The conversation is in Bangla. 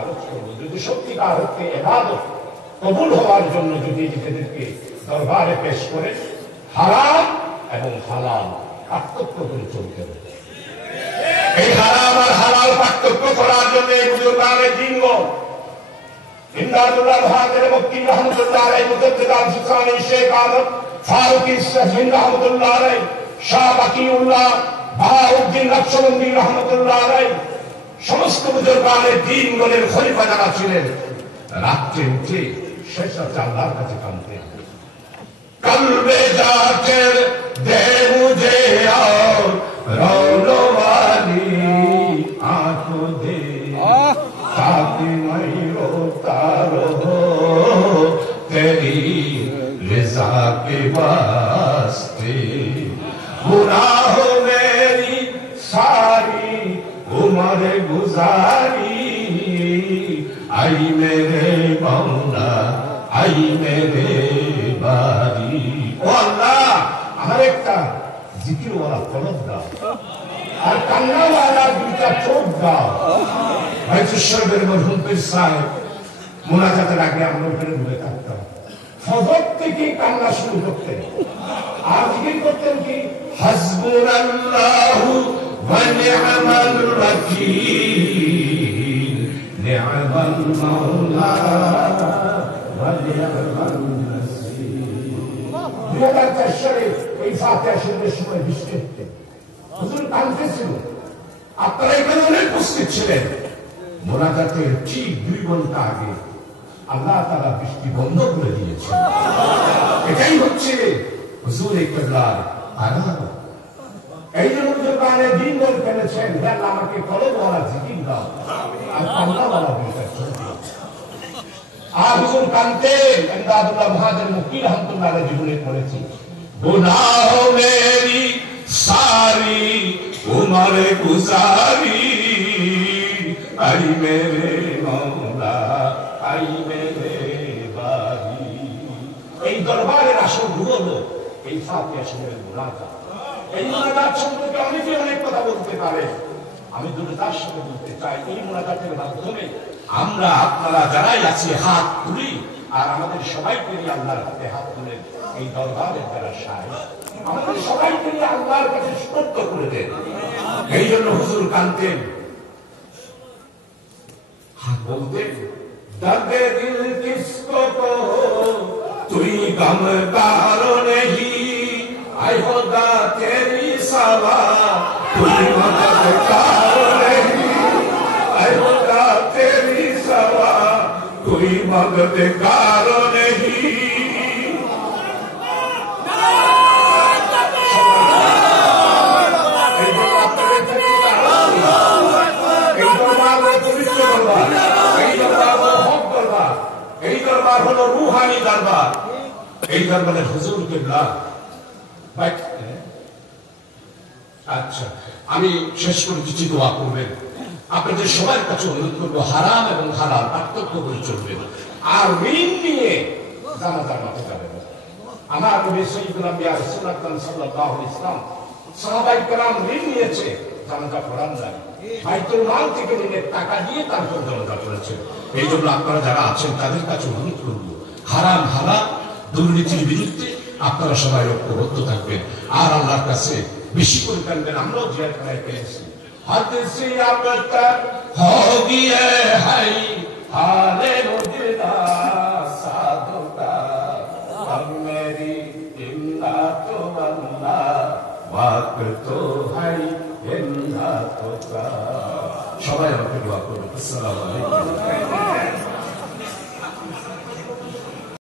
আরোপ করবো, যদি সত্যিকার অর্থে ইবাদত কবুল হওয়ার জন্য যদি নিজেদেরকে দরবারে পেশ করে হারাম এবং হালাল পার্থক্য করে চলতে হবে। এই হারাম আর হালাল পার্থক্য করার জন্য বুজুর্গানে দিনগণ ইমদাদুল্লাহ ভাতের মক্কি রহমতুল্লাহ আলাইহি, মুজাদ্দিদ আল-সুসানি শেখ আহমদ ফারুকী শাহীন রহমতুল্লাহ আলাইহি, শাহ বাকিউল্লাহ বাহাউদ্দিন নকশবন্দি রহমতুল্লাহ আলাইহি, সমস্ত বুজুর্গানে দিনগণের খলিফা যারা ছিলেন, রাত্রে উঠে শেষ রাতে আল্লাহর কাছে কাঁদতেন। কলবে জাকের দে মুঝে আর রৌলো वाली आंखों दे ताकि मैं रोता रहूं तेरी रज़ा के वास्ते। गुनाहों मेरी सारी उम्र गुजारी आई मेरे मौला आई मेरे बारी। ओ अल्लाह हर एक का जिक्र वाला कलम दाओ और कान्ना वाला दुटा चोट दाओ। বাইতুশরফের মরহুম পীর সাহেব মুনাজাতের আগে আমরা ওখানে ঘুরে থাকতাম, ফজর থেকে কান্না শুরু করতেন আর জিকির করতেন কি হাসবুনাল্লাহু ওয়া নি'মাল ওয়াকিল নি'মাল মাওলা ওয়া নি'মাল নাসির। 2004 সালে এই ফাতিহা শরীফের সময় বৃষ্টি হচ্ছে, হুজুর কাঁদতেছিল, আপনারা এখানে অনেক উপস্থিত ছিলেন। মোনাজাতের ঠিক 2 ঘন্টা আগে আল্লাহ তাআলা বৃষ্টি বন্ধ করে দিয়েছেন। এটাই হচ্ছে হুজুরে কেবলার আলামত। এই জন্য বুজুর্গানে দিন বল ফেলেছেন, হে আল্লাহ আমাকে কলমওয়ালা জিকির দাও আর কান্নাওয়ালা বিচার দাও। আর হুজুর কানতেন, ইমদাদুল্লাহ মুহাজির মুক্তি রহমতুল্লাহ আলাইহি জীবনে পড়েছি, গুনাহ মেরি সারি উমর গুজারি आई मेरे मौला आई मेरे बारी। এই দরবারের আসল হলো এই ফাতিহা শরীফের মুনাজাত। এই মুনাজাত সম্পর্কে অনেকে অনেক কথা বলতে পারে, আমি দুটো তার সাথে বলতে চাই, এই মুনাজাতের মাধ্যমে আমরা আপনারা যারাই আছি হাত তুলি আর আমাদের সবাইকে নিয়ে আল্লাহর হাতে হাত তুলে এই দরবারের যারা সাহেব আমাদের সবাইকে নিয়ে আল্লাহর কাছে সুপর্দ করে দেন। এই জন্য হুজুর কানতেন, बोलते दर्दे दिल किसको कहो तुई गमगारो नहीं आई होगा तेरी सवा तुई मददगारो नहीं आई होगा तेरी सवा कोई मददगारो नहीं। এই দরবার হলো রুহানি দরবার। এই দরবারে হুজুর কিবলা। আচ্ছা, আমি শেষ করে কিছু দোয়া করবেন। আপনাদের সবার কাছে অনুরোধ করবো হারাম এবং হালাল পার্থক্য করে চলবেন আর ঋণ নিয়ে জানাজার মাঠে যাবেন। আমার নবী সাইয়্যিদুল আম্বিয়া রাসূলুল্লাহ সাল্লাল্লাহু আলাইহি ওয়াসাল্লাম সাহাবায়ে কেরাম ঋণ নিয়েছে, জানাজা পড়ান যায়, বাইতুল মাল থেকে ঋণের টাকা দিয়ে তারপর জানাজা পড়েছে। এই জন্য আপনারা যারা আছেন তাদের কাছে অনুরোধ করব, হারাম হালাল দুর্নীতির বিরুদ্ধে আপনারা সবাই ঐক্যবদ্ধ থাকবেন আর আল্লাহর কাছে বেশি করে কাঁদবেন। আমরাও জিয়ারখানায় পেয়েছি, हद से अब तक हो गया है हाले मुझदा साधु का अब मेरी इमदाद तो अल्लाह वक्त तो है इमदाद का। সবাই আমাকে দোয়া করুন। আসসালামু আলাইকুম।